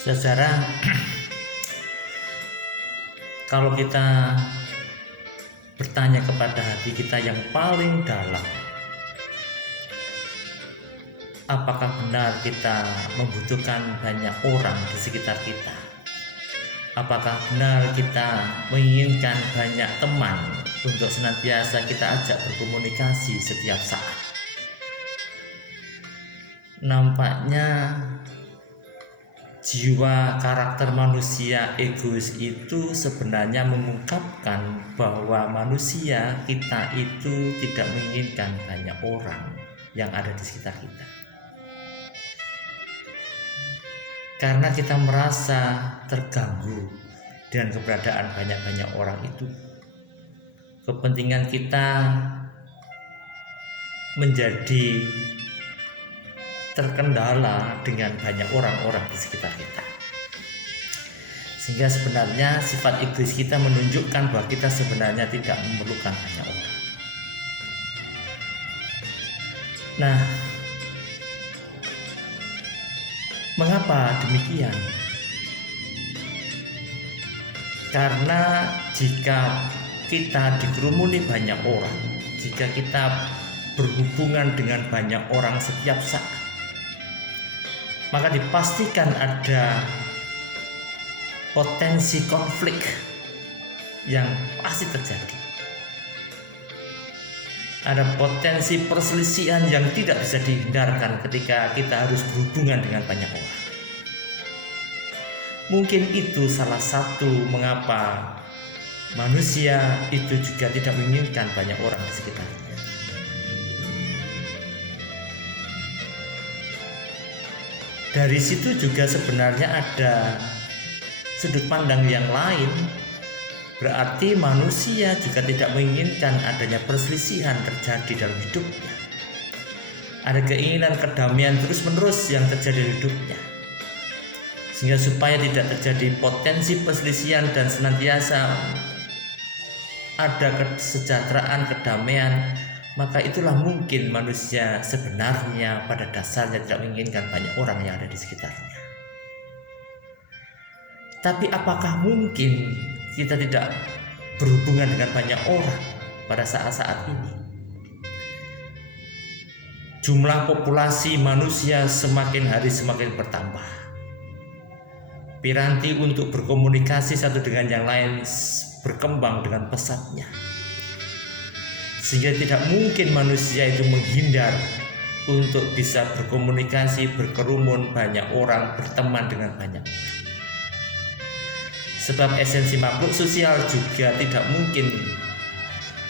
Saudara, kalau kita bertanya kepada hati kita yang paling dalam, apakah benar kita membutuhkan banyak orang di sekitar kita? Apakah benar kita menginginkan banyak teman untuk senantiasa kita ajak berkomunikasi setiap saat? Nampaknya jiwa karakter manusia egois itu sebenarnya mengungkapkan bahwa manusia kita itu tidak menginginkan banyak orang yang ada di sekitar kita. Karena kita merasa terganggu dengan keberadaan banyak-banyak orang itu. Kepentingan kita menjadi terkendala dengan banyak orang-orang di sekitar kita. Sehingga sebenarnya sifat egois kita menunjukkan bahwa kita sebenarnya tidak memerlukan banyak orang. Nah, mengapa demikian? Karena jika kita dikerumuni banyak orang, jika kita berhubungan dengan banyak orang setiap saat, maka dipastikan ada potensi konflik yang pasti terjadi. Ada potensi perselisihan yang tidak bisa dihindarkan ketika kita harus berhubungan dengan banyak orang. Mungkin itu salah satu mengapa manusia itu juga tidak menginginkan banyak orang di sekitarnya. Dari situ juga sebenarnya ada sudut pandang yang lain. Berarti manusia juga tidak menginginkan adanya perselisihan terjadi dalam hidupnya. Ada keinginan kedamaian terus-menerus yang terjadi di hidupnya. Sehingga supaya tidak terjadi potensi perselisihan dan senantiasa ada kesejahteraan, kedamaian, maka itulah mungkin manusia sebenarnya pada dasarnya tidak menginginkan banyak orang yang ada di sekitarnya. Tapi apakah mungkin kita tidak berhubungan dengan banyak orang pada saat-saat ini? Jumlah populasi manusia semakin hari semakin bertambah. Piranti untuk berkomunikasi satu dengan yang lain berkembang dengan pesatnya. Sehingga tidak mungkin manusia itu menghindar untuk bisa berkomunikasi, berkerumun banyak orang, berteman dengan banyak orang. Sebab esensi makhluk sosial juga tidak mungkin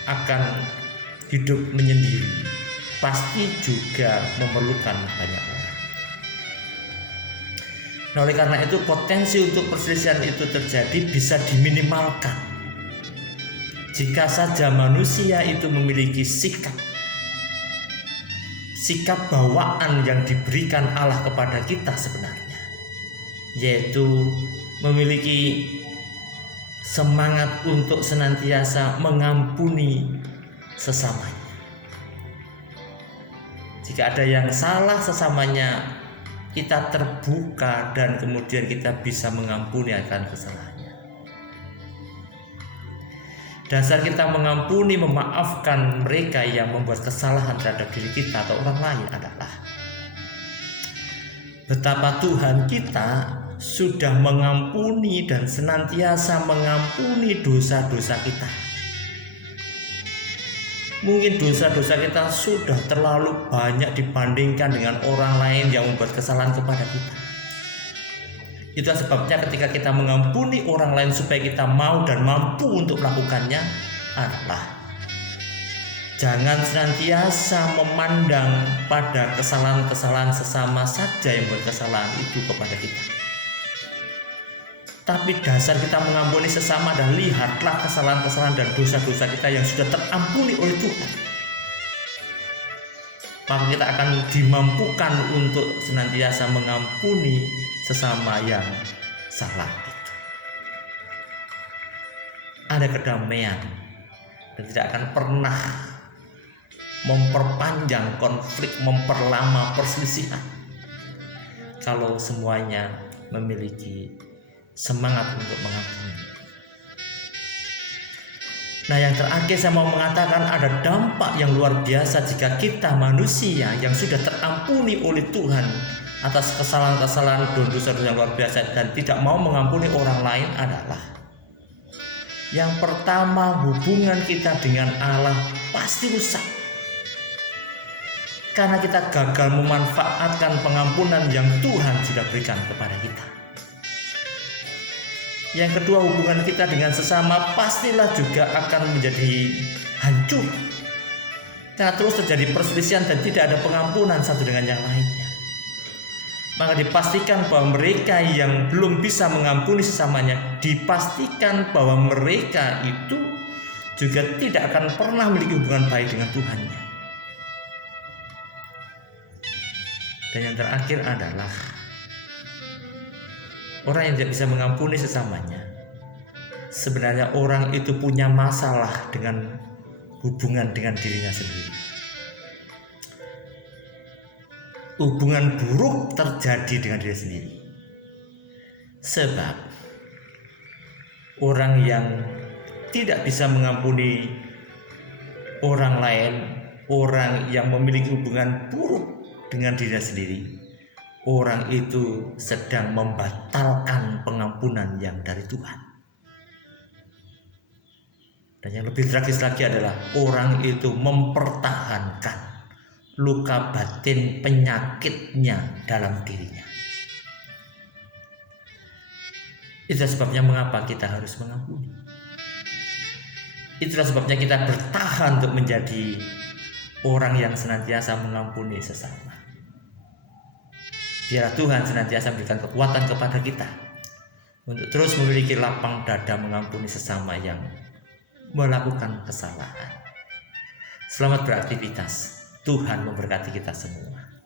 akan hidup menyendiri. Pasti juga memerlukan banyak orang. Nah, oleh karena itu potensi untuk perselisihan itu terjadi bisa diminimalkan jika saja manusia itu memiliki sikap bawaan yang diberikan Allah kepada kita sebenarnya, yaitu memiliki semangat untuk senantiasa mengampuni sesamanya. Jika ada yang salah sesamanya, kita terbuka dan kemudian kita bisa mengampuni akan kesalahannya. Dasar kita mengampuni, memaafkan mereka yang membuat kesalahan terhadap diri kita atau orang lain adalah betapa Tuhan kita sudah mengampuni dan senantiasa mengampuni dosa-dosa kita. Mungkin dosa-dosa kita sudah terlalu banyak dibandingkan dengan orang lain yang membuat kesalahan kepada kita. Itulah sebabnya ketika kita mengampuni orang lain supaya kita mau dan mampu untuk melakukannya adalah jangan senantiasa memandang pada kesalahan-kesalahan sesama saja yang membuat kesalahan itu kepada kita. Tapi dasar kita mengampuni sesama dan lihatlah kesalahan-kesalahan dan dosa-dosa kita yang sudah terampuni oleh Tuhan. Maka kita akan dimampukan untuk senantiasa mengampuni sesama yang salah itu. Ada kedamaian dan tidak akan pernah memperpanjang konflik, memperlama perselisihan. kalau semuanya memiliki semangat untuk mengampuni. Nah, yang terakhir saya mau mengatakan ada dampak yang luar biasa jika kita manusia yang sudah terampuni oleh Tuhan atas kesalahan-kesalahan dan dosa-dosa yang luar biasa dan tidak mau mengampuni orang lain adalah yang pertama, hubungan kita dengan Allah pasti rusak karena kita gagal memanfaatkan pengampunan yang Tuhan sudah berikan kepada kita. Yang kedua, hubungan kita dengan sesama pastilah juga akan menjadi hancur karena terus terjadi perselisihan dan tidak ada pengampunan satu dengan yang lainnya. Maka dipastikan bahwa mereka yang belum bisa mengampuni sesamanya, dipastikan bahwa mereka itu juga tidak akan pernah memiliki hubungan baik dengan Tuhannya. Dan yang terakhir adalah orang yang tidak bisa mengampuni sesamanya, sebenarnya orang itu punya masalah dengan hubungan dengan dirinya sendiri. Hubungan buruk terjadi dengan diri sendiri. Sebab orang yang tidak bisa mengampuni orang lain, orang yang memiliki hubungan buruk dengan dirinya sendiri, orang itu sedang membatalkan pengampunan yang dari Tuhan. Dan yang lebih tragis lagi adalah orang itu mempertahankan luka batin penyakitnya dalam dirinya. Itulah sebabnya mengapa kita harus mengampuni. Itulah sebabnya kita bertahan untuk menjadi orang yang senantiasa mengampuni sesama. Biar Tuhan senantiasa memberikan kekuatan kepada kita untuk terus memiliki lapang dada mengampuni sesama yang melakukan kesalahan. Selamat beraktivitas. Tuhan memberkati kita semua.